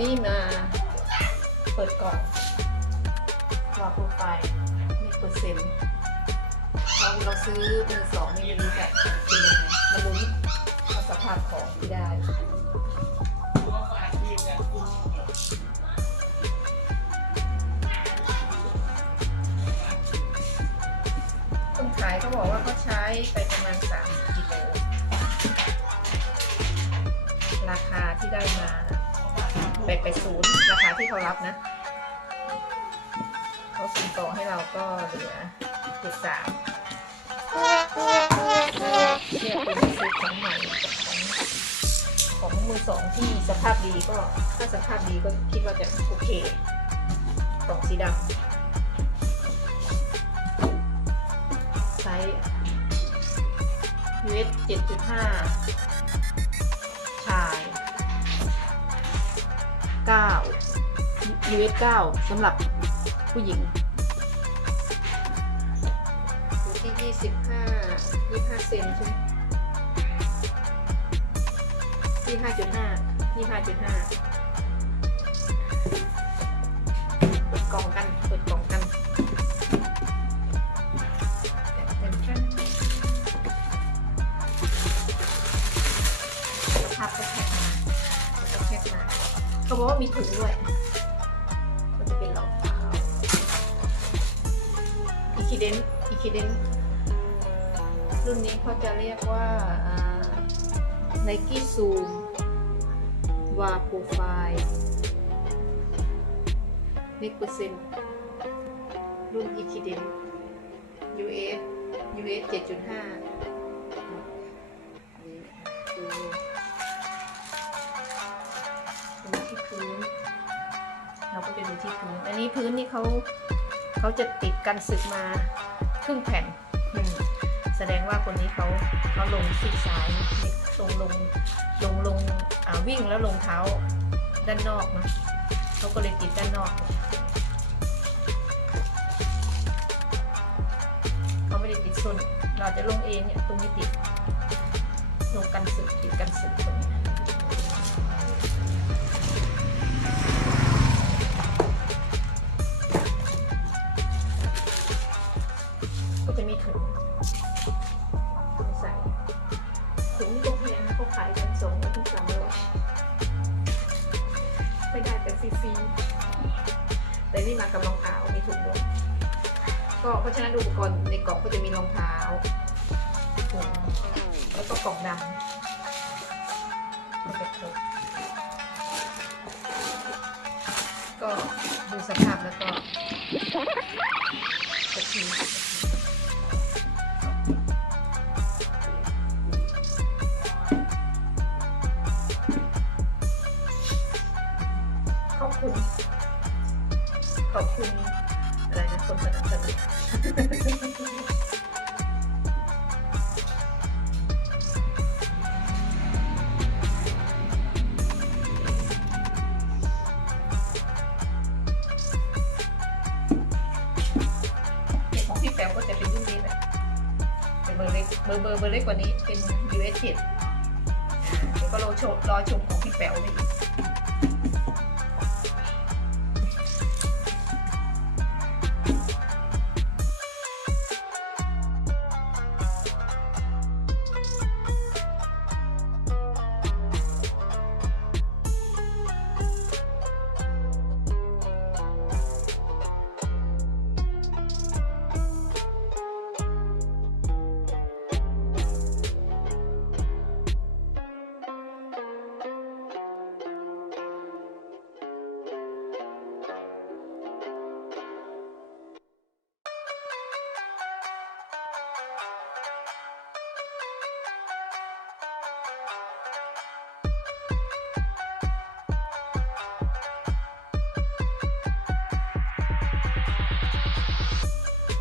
นี้มาเปิดกล่องวาโปรไฟล์มีเปอร์เซ็นต์เราเราซื้อมือสองนี่ไม่รู้จะเป็นยังไงมาลุ้นว่าสภาพของที่ได้คนขายเขาบอกว่าเขาใช้ไปประมาณ3กิโลราคาที่ได้มา แบกไปศูนย์ราคาที่เขารับนะเขาส่งต่อให้เราก็เหลือเจ็ดสามเนี่ยเป็นซื้อของใหม่ของของมือสองที่สภาพดีก็ถ้าสภาพดีก็คิดว่าจะโอเคกล่องสีดำไซส์ US 7.5 9 US 9สำหรับผู้หญิง อยู่ที่ 25 25 เซนใช่ไหม25.5 25.5 เขาบอกว่ามีถุงด้วย มันจะเป็นรองเท้าอีคิเดนอีคิเดนรุ่นนี้เขาจะเรียกว่าไนกี้ซูมวาโปรไฟล์เน็กเปอร์เซ็นต์รุ่นอีคิเดน US US 7.5 นอันนี้พื้นนี่เขาเขาจะติดกันสึกมาครึ่งแผ่นอืมแสดงว่าคนนี้เขาเขาลงซีกซ้ายนี่ลงลงลงลงอ่าวิ่งแล้วลงเท้าด้านนอกนะเขาก็เลยติดด้านนอกเขาไม่ได้ติดส้นเราจะลงเองเนี่ยตรงนี้ติดลงกันสึกติดกันสึกตรงนี้ แต่นี่มากับรองเท้ามีถุงด้วยก็เพราะฉะนั้นอุปกรณ์ในกล่องก็จะมีรองเท้าถุงแล้วก็กล่องดำก็ดูสภาพแล้วก็กระทีขอบคุณ อบคุณอะไรนะคนสนับสนุนของพี่แป๋วก็จะเป็นรุ่นนี้แหละเป็นเบอร์เล็กเบอร์เบอร์เบอร์เล็กกว่านี้เป็น US 7เดี๋ยวก็รอชมรอชมของพี่แป๋วไปอีก